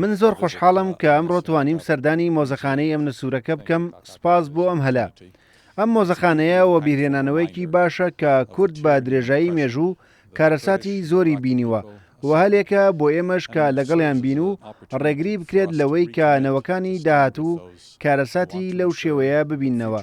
من زۆر خۆشحاڵم کە ئەمڕۆ توانیم سەردانی مۆزەخانەی ئەمنە سوورەکە بکەم. سپاس بۆ ئەم هەلە. ئەم مۆزەخانەیە و بیرهێنانەوەیکی باشە کە کورد بە درێژایی مێژوو کارەساتی زۆری بینیوە و هەلێکە بۆ ئێمەش کە لەگەڵیان بین و ڕێگری بکرێت لەوەی کە نەوەکانی داهاتوو کارەساتی لەو شێوەیە ببیننەوە.